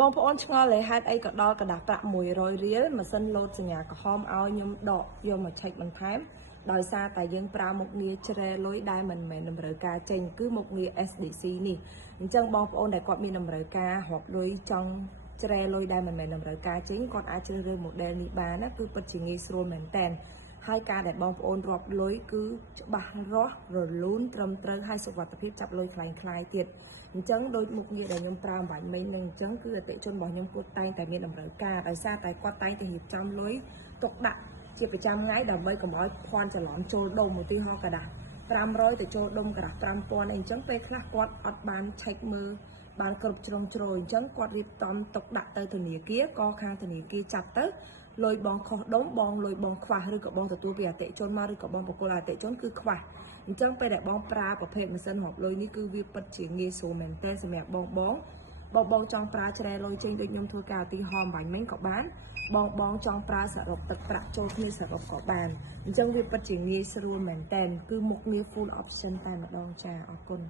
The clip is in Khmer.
បងប្អូនឆ្ងល់លេហេតុអីក៏ដល់กระดาษប្រាក់100រៀលម៉ាស៊ីនលោតសញ្ញាក្រហមឲ្យខ្ញុំដកយកមកឆែកបន្ថែមដោយសារតែយើងប្រើមុខងារជ្រែលុយដែលមិនមែនតម្រូវការចេញគឺមុខងារ SDC នេះអញ្ចឹងបងប្អូនដែលគាត់មានតម្រូវការរកលុយចង់ជ្រែលុយដែលមិនមែនតម្រូវការចេញគាត់អាចជ្រើសរើស model នេះបានណាគឺពិតជាងាយស្រួលមែនតើហើយការដែលបងប្អូនរាប់លុយគឺច្បាស់រស់រលូនត្រឹមត្រូវហើយសុវត្ថិភាពចាប់លុយคล้ายទៀតអញ្ចឹងដូចមុខងារដែលខ្ញុំប្រើអំបញ្ញមិញនឹងអញ្ចឹងគឺអតិជនរបស់ខ្ញុំគាត់តែងតែមានតម្រូវការដោយសារតែគាត់តែងតែរៀបចំលុយទុកដាក់ជាប្រចាំថ្ងៃដើម្បីកុំឲ្យភ័ន្តច្រឡំចូលដុំឧទាហរណ៍กระดาษ500ទៅចូលដុំกระดาษ5000អីអញ្ចឹងពេលខ្លះគាត់អត់បានឆែកមើលបានគ្រប់ជ្រុងជ្រោយអញ្ចឹងគាត់រៀបចំទុកដាក់ទៅធនាគារក៏ខាងធនាគារចាប់ទៅលុយបងខុសដុំបងលុយបងខ្វះឬក៏បងទទួលពីអតិជនមកឬក៏បងបកគលអតិជនគឺខ្វះអញ្ចឹងពេលដែលបងប្រើប្រភេទម៉ាស៊ីនរកលុយនេះគឺវាពិតជាងាយស្រួលមែនទែនសម្រាប់បងចង់ប្រើជ្រែលុយចេញដូចខ្ញុំធ្វើការឧទាហរណ៍បាញ់មិញក៏បានបងចង់ប្រើសរុបទឹកប្រាក់ចូលគ្នាសរុបក៏បានអញ្ចឹងវាពិតជាងាយស្រួលមែនទែនគឺមុខងារ full option តែម្ដងចាអរគុណ